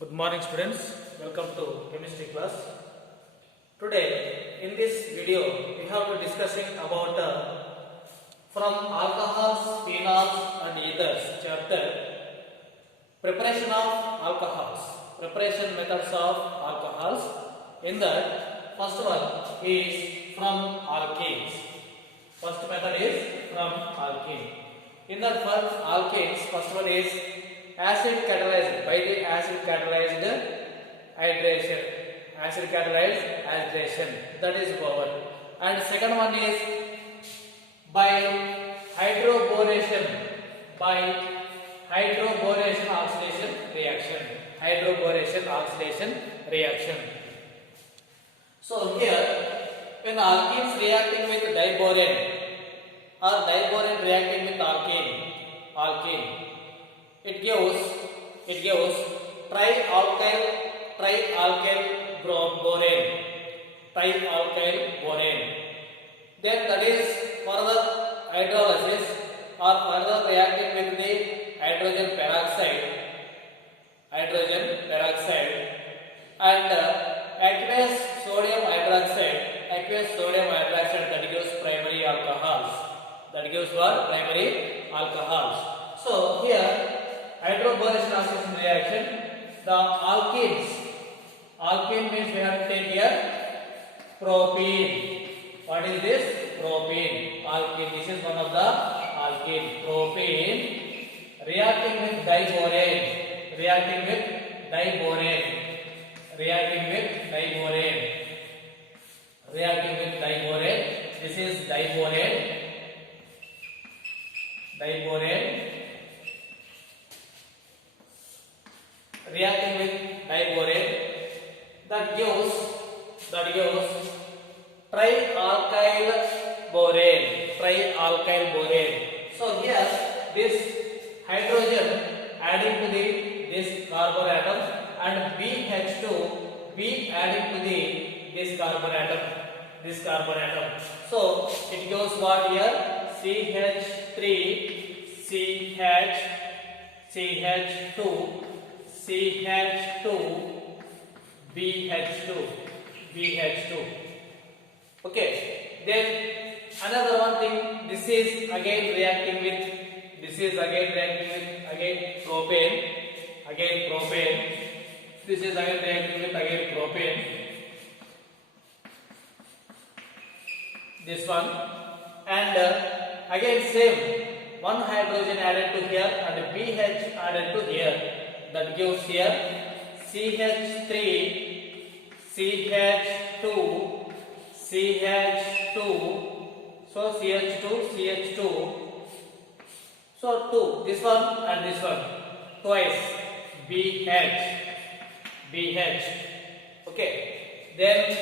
Good morning students, welcome to chemistry class. Today in this video we have to discussing about from alcohols, phenols and ethers chapter preparation of alcohols, preparation methods of alcohols. In that first one is from alkenes. First method is from alkene. In that first alkenes, first one is acid catalyzed by the acid catalyzed hydration. Acid catalyzed hydration, that is power. And second one is by hydroboration, by hydroboration oxidation reaction. Hydroboration oxidation reaction. So here, when alkenes reacting with diborane or diborane reacting with alkene, it gives trialkyl borane. Then that is further hydrolysis or further reacting with the hydrogen peroxide and aqueous sodium hydroxide that gives primary alcohols. That gives what? Primary alcohols. So here hydroboration oxidation reaction, the alkene means we have to take here propene. What is this? Propene. Alkene. This is one of the alkene. Propene reacting with diborane. This is diborane. Reacting with diborane, that gives trialkyl borane. So here this hydrogen adding to this carbon atom and B adding to this carbon atom. So it gives what here? BH2. Okay. Then another one thing. This is again reacting with propane. This is again reacting with propane. This one, and again same, one hydrogen added to here and BH added to here. That gives here CH2. So CH2. So 2. This one and this one twice. BH. Okay. Then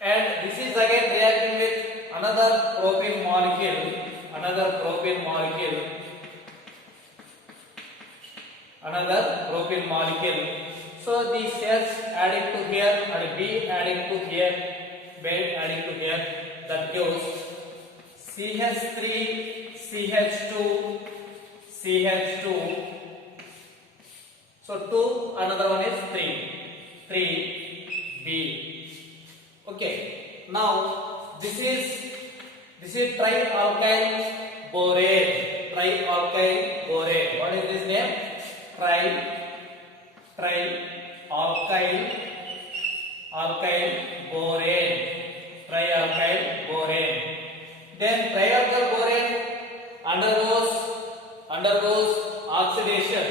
and this is again reacting with another propene molecule. So these H adding to here and B adding to here, that gives CH2. So 2, another one is 3B. Okay. Now this is trialkyl borane. What is this name? Trialkyl borane. Then trialkyl borane undergoes oxidation,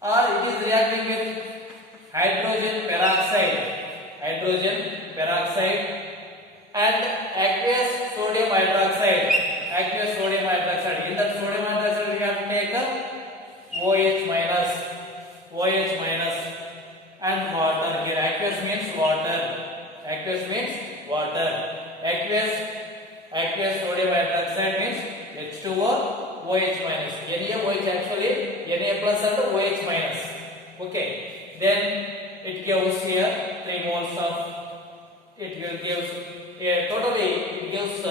or it is reacting with hydrogen peroxide and aqueous sodium hydroxide. In that sodium hydroxide we have to take OH minus and water. Here aqueous means water. Aqueous sodium hydroxide means H2O, OH minus. NaOH actually Na plus and OH minus. Okay. Then it gives here 3 moles of. It will gives totally it gives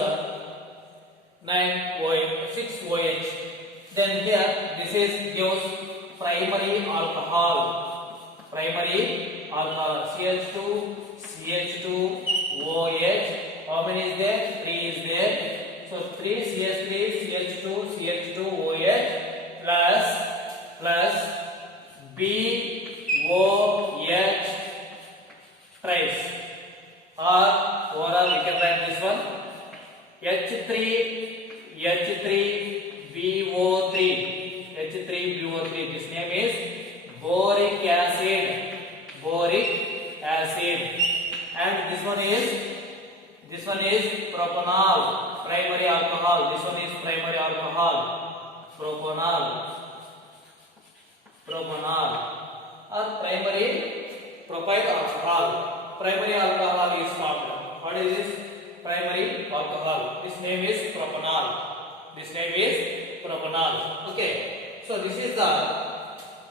6 OH. Then here this is gives primary alcohol. Primary alcohol CH2, CH2, OH. How many is there? 3 is there. So 3 CH3, CH2, CH2, OH plus BOH thrice. Or overall we can write this one H3 BO3. H3BO3. This name is boric acid. Boric acid. And this one is propanol. Primary alcohol. This one is primary alcohol. Propanol. Or primary propyl alcohol. Primary alcohol is formed. What is this? Primary alcohol. This name is propanol. Okay. So this is the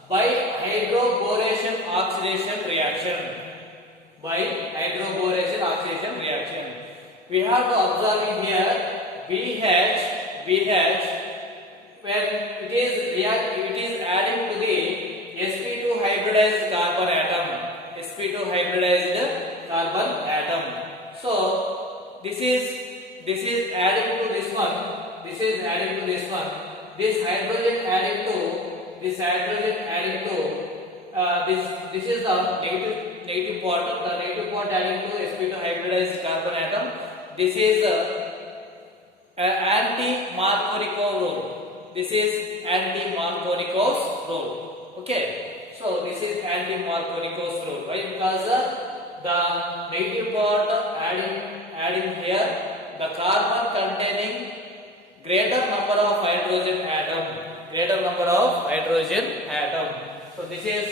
bihydroboration oxidation reaction. Bihydroboration oxidation reaction. We have to observe in here BH when it is adding to the sp2 hybridized carbon atom. So this is adding to this one. This hydrogen adding to this is the negative part. The negative part adding to sp2 hybridized carbon atom. This is anti-Markovnikov rule. Okay. So this is anti-Markovnikov's rule. Why? Because the negative part adding here the carbon containing greater number of hydrogen atom. So this is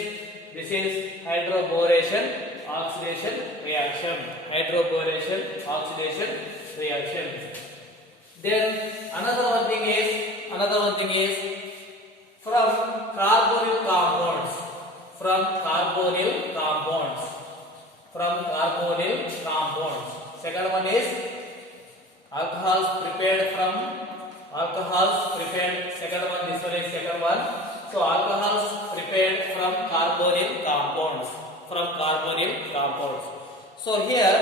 hydroboration oxidation reaction. Then another one thing is from carbonyl compounds. Second one is alcohols prepared. Second one. So alcohols prepared from carbonyl compounds. So here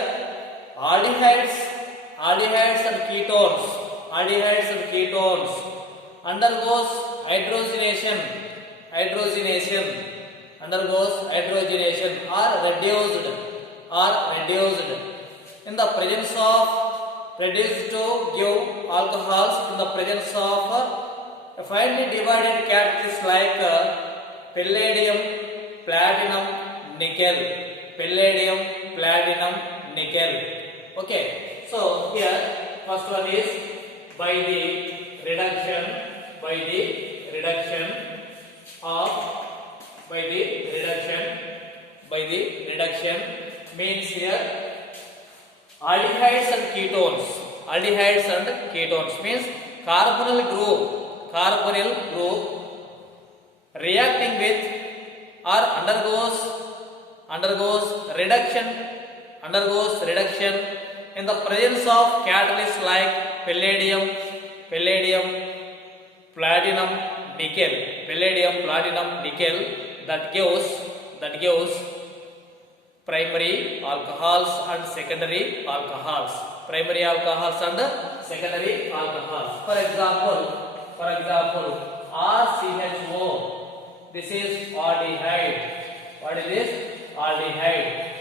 aldehydes and ketones undergoes hydrogenation are reduced in the presence of reduced to give alcohols in the presence of finely divided catalysts like palladium, platinum, nickel. Okay, so here first one is by the reduction means here aldehydes and ketones means carbonyl group reacting with or undergoes reduction in the presence of catalysts like palladium, platinum, nickel that gives primary alcohols and secondary alcohols. For example, RCHO. This is aldehyde. What is this? Aldehyde.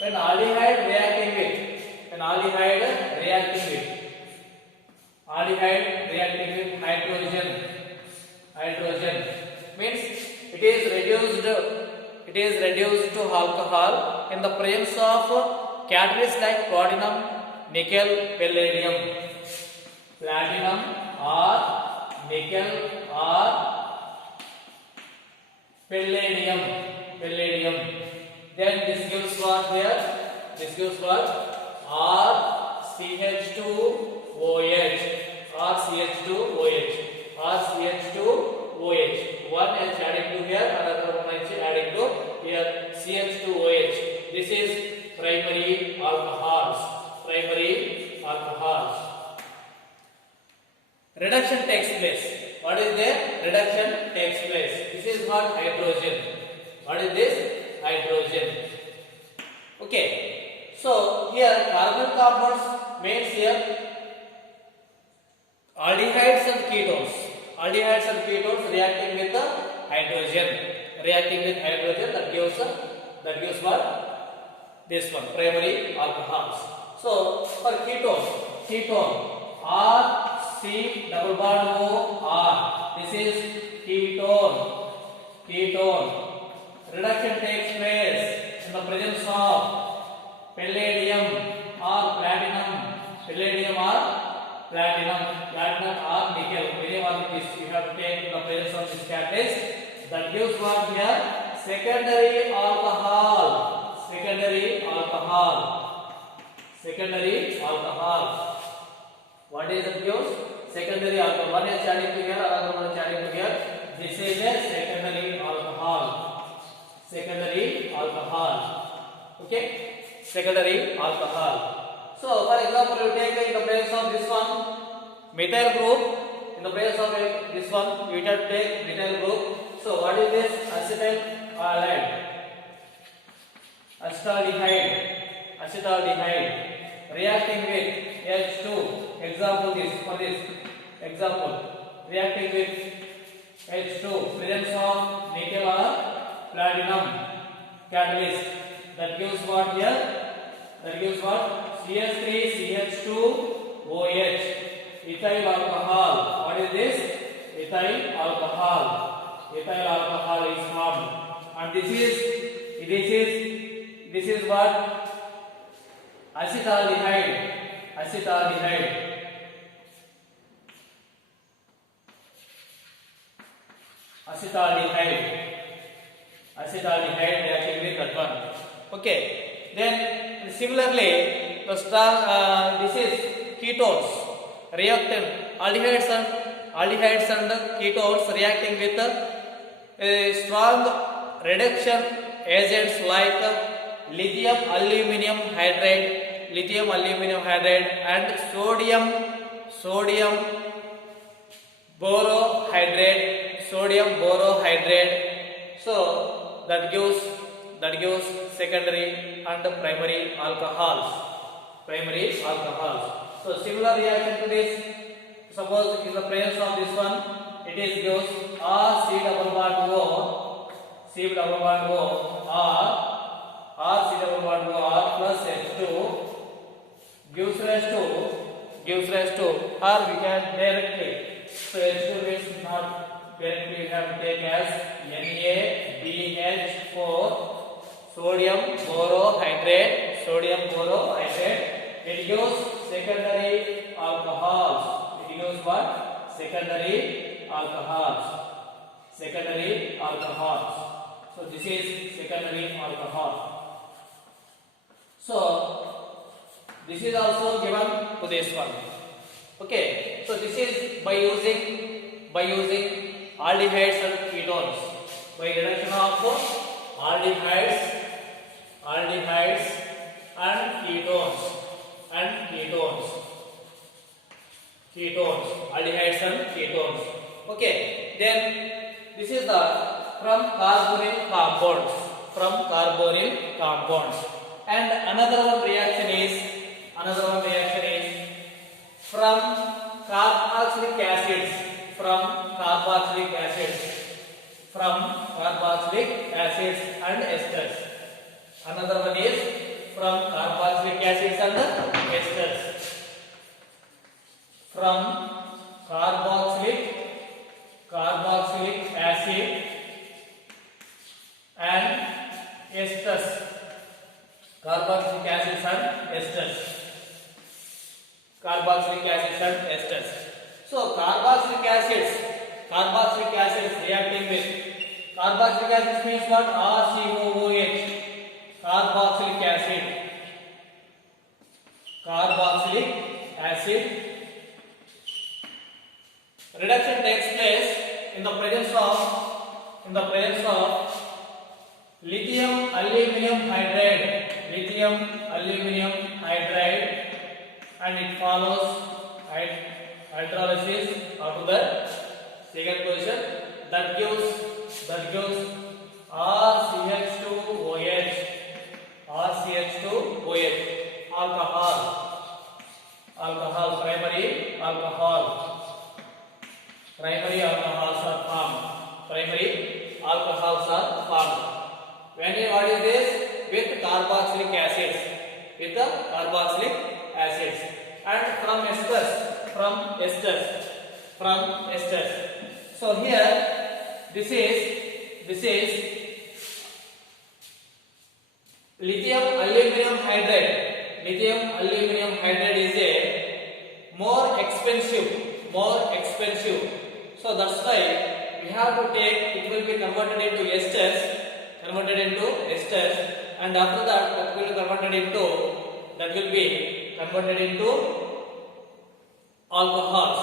When aldehyde reacting with hydrogen means it is reduced to alcohol in the presence of catalysts like platinum, nickel, palladium. Then this gives what here? RCH2OH. One H adding to here, another one H adding to here. CH2OH. This is primary alcohols. Reduction takes place. What is there? reduction takes place. This is what hydrogen. What is this? Hydrogen. Okay. So here carbon compounds means here aldehydes and ketones. Aldehydes and ketones reacting with the hydrogen. Reacting with hydrogen that gives what? This one, primary alcohols. So for ketone R C double bond O R. This is ketone. Reduction takes place in the presence of palladium or platinum. Palladium or platinum or nickel. Any one of these you have to take in the presence of this catalyst. That gives what here? Secondary alcohol. What is it gives? Secondary alcohol. One is adding to here, another one is adding to here. This is a secondary alcohol. Okay? Secondary alcohol. So, for example, you take in the presence of this one, methyl group. In the presence of this one, you have to take methyl group. So, what is this? Acetaldehyde reacting with H2. Example reacting with H2, presence of nickel or platinum catalyst. That gives what here? That gives what? CH3CH2OH, ethyl alcohol. What is this? Ethyl alcohol. Ethyl alcohol is formed, and this is what? Acetaldehyde. Reacting with that one. Okay. Then similarly, the this is ketones. Reactant aldehydes and ketones reacting with strong reduction agents like lithium aluminum hydride and sodium borohydride. So that gives secondary and primary alcohols. So similar reaction to this, suppose in the presence of this one, it is gives R C double bond O R plus H2 gives rise to, or we can directly, so H2 is not directly, we have to take as NaBH4 sodium borohydride. It gives secondary alcohols. Secondary alcohols. So this is secondary alcohol. So this is also given to this one. Okay. So this is by using aldehydes and ketones. By reduction of aldehydes and ketones. Aldehydes and ketones. Okay. Then this is the from carbonyl compounds. And another one reaction is from carboxylic acids. And esters. Another one is from carboxylic acids and esters. From carboxylic acid and esters. Carboxylic acids and esters. So carboxylic acids reacting with carboxylic acids means what? RCOOH. Carboxylic acid. Reduction takes place in the presence of lithium aluminum hydride, and it follows hydrolysis of the second position, that gives RCH2OH, RCH2OH, alcohol, primary alcohols are formed. When what is this? With carboxylic acids, and from esters. So here this is lithium aluminum hydride. Lithium aluminum hydride is a more expensive. So that's why we have to take, it will be converted into esters, and after that will be converted into alcohols.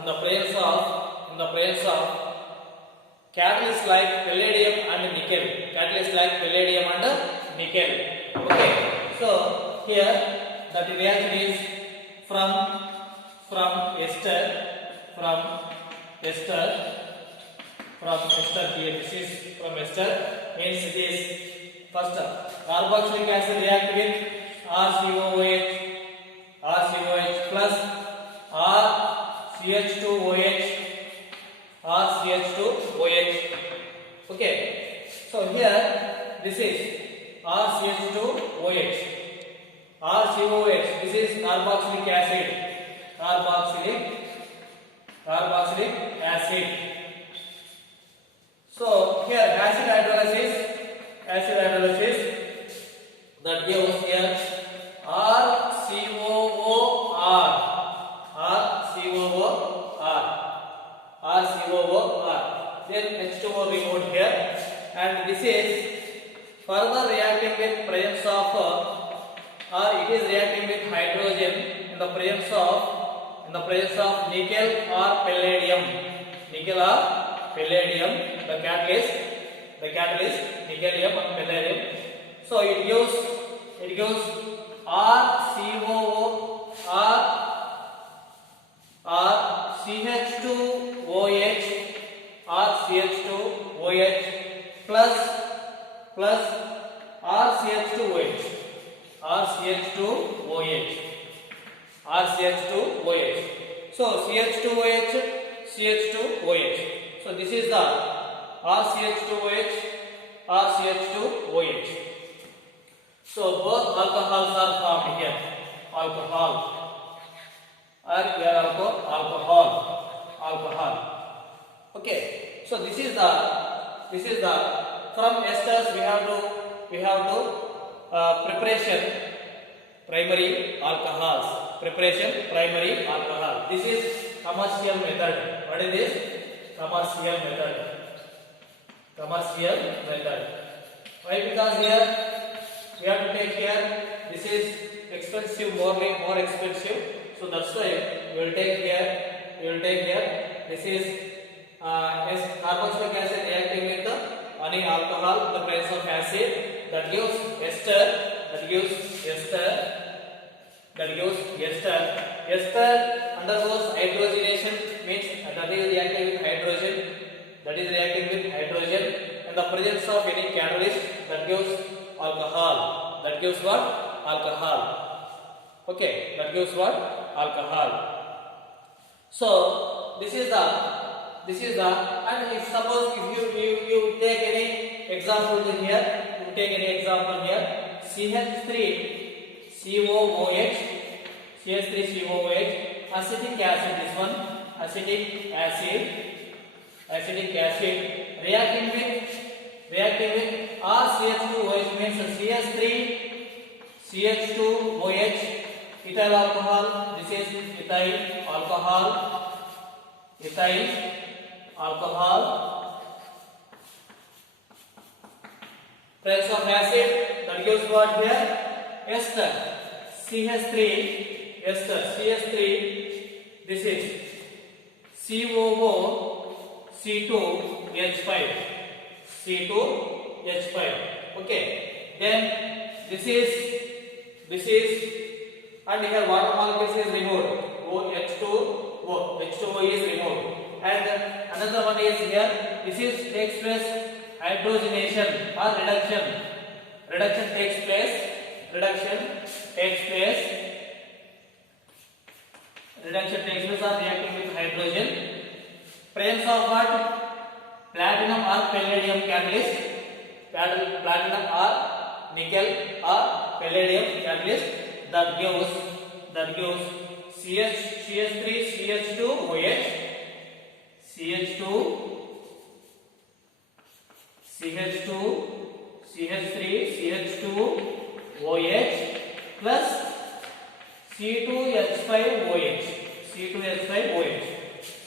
In the presence of catalysts like palladium and nickel. Okay, so here that reaction is from ester here. This is from ester, means it is first carboxylic acid react with RCOOH plus RCH2OH. Okay, so here this is RCH2OH, RCOH. This is carboxylic acid. So here acid hydrolysis that gives here RCOOR. Then H2O removed here, and this is further reacting with presence of it is reacting with hydrogen in the presence of nickel or palladium. The catalyst nickel and palladium. So it gives RCH2OH plus RCH2OH. So CH2OH. So this is the RCH2OH. So both alcohols are formed here. Alcohol. Okay. So this is the from esters we have to preparation primary alcohols. This is commercial method. What is this? Commercial method. Why? Because here we have to take care. This is expensive, more expensive. So that's why we will take care. This is carboxylic acid reacting with any alcohol in the presence of acid, that gives ester. Ester undergoes hydrogenation, means that is reacting with hydrogen. In the presence of any catalyst, that gives alcohol. Okay, that gives what? Alcohol. So this is the and if suppose if you take any example here, CH3COOH, acetic acid, this one acetic acid reacting with RCH2OH, means CH3CH2OH, ethyl alcohol. This is ethyl alcohol. Presence of acid, that gives what here? Ester. CH3. This is COOC2H5. Okay. Then this is and here water molecules is removed. OH2 H2O. H2O is removed. And another one is here. This is takes place hydrogenation or reduction. Reduction takes place. Reduction takes place. Reduction takes place or reacting with hydrogen. Presence of what? Platinum or palladium catalyst. Platinum or nickel or palladium catalyst that gives CH3 CH2 OH CH2 CH2 CH3 CH2 OH plus C2H5 OH C2H5 OH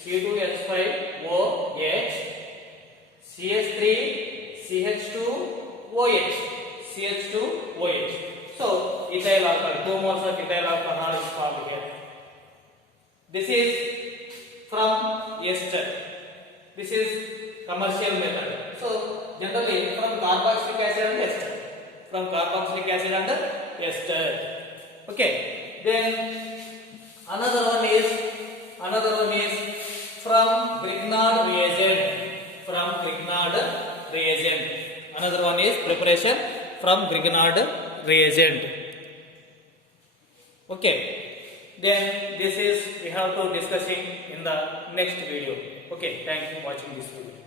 C2H5 OH CH3 CH2 OH CH2 OH. So ethyl alcohol, 2 moles of ethyl alcohol is formed here. This is from ester. This is commercial method. So generally from carboxylic acid and ester. From carboxylic acid and ester. Okay. Then another one is from Grignard reagent. From Grignard reagent. Another one is preparation from Grignard reagent. Okay. Then this is we have to discussing in the next video. Okay. Thank you for watching this video.